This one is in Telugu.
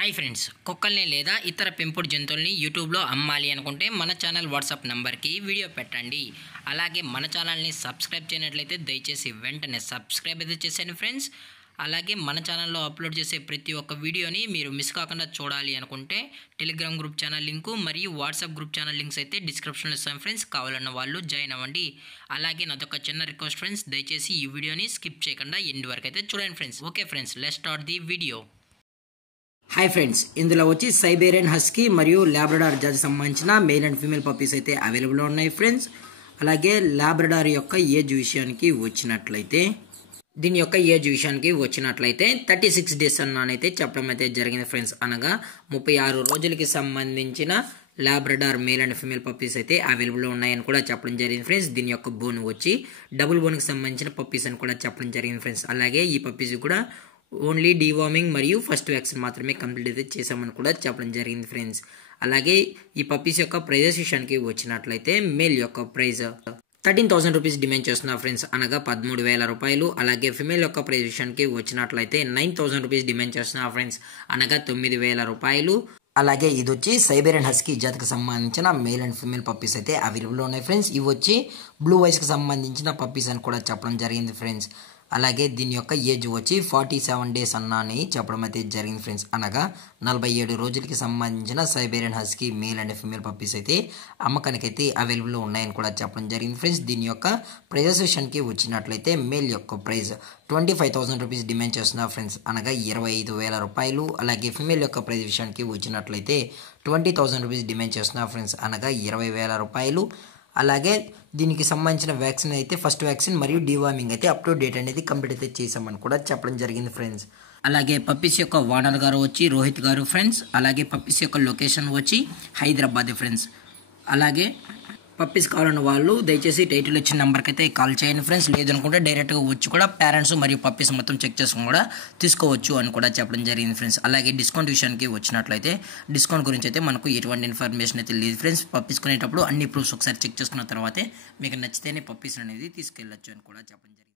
హాయ్ ఫ్రెండ్స్, కుక్కల్ని లేదా ఇతర పెంపుడు జంతువుల్ని యూట్యూబ్లో అమ్మాలి అనుకుంటే మన ఛానల్ వాట్సాప్ నెంబర్కి వీడియో పెట్టండి. అలాగే మన ఛానల్ని సబ్స్క్రైబ్ చేయనట్లయితే దయచేసి వెంటనే సబ్స్క్రైబ్ అయితే చేసేయండి ఫ్రెండ్స్. అలాగే మన ఛానల్లో అప్లోడ్ చేసే ప్రతి ఒక్క వీడియోని మీరు మిస్ కాకుండా చూడాలి అనుకుంటే టెలిగ్రామ్ గ్రూప్ ఛానల్ లింకు మరియు వాట్సాప్ గ్రూప్ ఛానల్ లింక్స్ అయితే డిస్క్రిప్షన్లో ఇస్తాను ఫ్రెండ్స్. కావాలన్న వాళ్ళు జాయిన్ అవ్వండి. అలాగే నాదొక చిన్న రిక్వెస్ట్ ఫ్రెండ్స్, దయచేసి ఈ వీడియోని స్కిప్ చేయకుండా ఎండ్ వరకు అయితే చూడండి friends. Okay friends, let's start the video. Hi friends, ఇందులో వచ్చి సైబేరియన్ హస్కీ మరియు లాబ్రడార్ జాతికి సంబంధించిన మేల్ అండ్ ఫీమేల్ పప్పీస్ అయితే అవైలబుల్లో ఉన్నాయి ఫ్రెండ్స్. అలాగే లాబ్రడార్ యొక్క ఏజ్ విషయానికి వచ్చినట్లయితే దీని యొక్క ఏజ్ విషయానికి వచ్చినట్లయితే 36 డేస్ అన్నైతే చెప్పడం అయితే జరిగింది ఫ్రెండ్స్. అనగా 36 రోజులకి సంబంధించిన Labrador male and female puppies అయితే అవైలబుల్లో ఉన్నాయని కూడా చెప్పడం జరిగింది ఫ్రెండ్స్. దీని యొక్క బోన్ వచ్చి డబుల్ బోన్కి సంబంధించిన పప్పీస్ అని కూడా చెప్పడం జరిగింది ఫ్రెండ్స్. అలాగే ఈ పప్పీస్ కూడా ఓన్లీ డీవార్మింగ్ మరియు ఫస్ట్ వ్యాక్సిన్ మాత్రమే కంప్లీట్ అయితే చేసామని కూడా చెప్పడం జరిగింది ఫ్రెండ్స్. అలాగే ఈ పప్పీస్ యొక్క ప్రైజెస్ విషయానికి వచ్చినట్లయితే మేల్ యొక్క ప్రైజ్ 13,000 రూపీస్ డిమాండ్ చేస్తున్నారు ఫ్రెండ్స్, అనగా 13,000 రూపాయలు. అలాగే ఫిమేల్ యొక్క ప్రైజ్ విషయానికి వచ్చినట్లయితే 9,000 రూపీస్ డిమాండ్ చేస్తున్నారు ఫ్రెండ్స్, అనగా 9,000 రూపాయలు. అలాగే ఇది వచ్చి సైబేరియన్ హస్కీ జాతికి సంబంధించిన మేల్ అండ్ ఫిమేల్ పప్పీస్ అయితే అవైలబుల్లో ఉన్నాయి ఫ్రెండ్స్. ఇవి వచ్చి బ్లూ వైస్కి సంబంధించిన పప్పీస్ అని కూడా చెప్పడం జరిగింది ఫ్రెండ్స్. అలాగే దీని యొక్క ఏజ్ వచ్చి 47 డేస్ అని చెప్పడం అయితే జరిగింది ఫ్రెండ్స్, అనగా 47 రోజులకి సంబంధించిన Siberian husky male and female puppies అయితే అమ్మకానికి అయితే అవైలబుల్లో ఉన్నాయని కూడా చెప్పడం జరిగింది ఫ్రెండ్స్. దీని యొక్క ప్రైజెస్ విషయానికి వచ్చినట్లయితే మేల్ యొక్క ప్రైజ్ 25,000 రూపీస్ డిమాండ్ చేస్తున్నారు ఫ్రెండ్స్, అనగా 25,000 రూపాయలు. అలాగే ఫీమేల్ యొక్క ప్రైజ్ విషయానికి వచ్చినట్లయితే 20,000 రూపీస్ డిమాండ్ చేస్తున్నారు ఫ్రెండ్స్, అనగా 20,000 రూపాయలు. అలాగే దీనికి సంబంధించిన వ్యాక్సిన్ అయితే ఫస్ట్ వ్యాక్సిన్ మరియు డీవార్మింగ్ అయితే అప్ టు డేట్ అనేది కంప్లీట్ అయితే చేసామని కూడా చెప్పడం జరిగింది ఫ్రెండ్స్. అలాగే పప్పీస్ యొక్క ఓనర్ గారు వచ్చి రోహిత్ గారు ఫ్రెండ్స్. అలాగే పప్పీస్ యొక్క లొకేషన్ వచ్చి హైదరాబాద్ ఫ్రెండ్స్. అలాగే పప్పీస్ కావాలన్న వాళ్ళు దయచేసి టైటిల్ ఇచ్చిన నెంబర్కి అయితే కాల్ చేయండి ఫ్రెండ్స్. లేదనుకుంటే డైరెక్ట్గా వచ్చి కూడా పేరెంట్స్ మరియు పప్పీస్ మొత్తం చెక్ చేసుకుని కూడా తీసుకోవచ్చు అని కూడా చెప్పడం జరిగింది ఫ్రెండ్స్. అలాగే డిస్కౌంట్ విషయానికి వచ్చినట్లయితే డిస్కౌంట్ గురించి అయితే మనకు ఎటువంటి ఇన్ఫర్మేషన్ అయితే లేదు ఫ్రెండ్స్. పప్పీస్ కొనేటప్పుడు అన్ని ప్రూఫ్స్ ఒకసారి చెక్ చేసుకున్న తర్వాతే మీకు నచ్చితేనే పప్పీస్ అనేది తీసుకెళ్ళచ్చు అని కూడా చెప్పడం జరిగింది.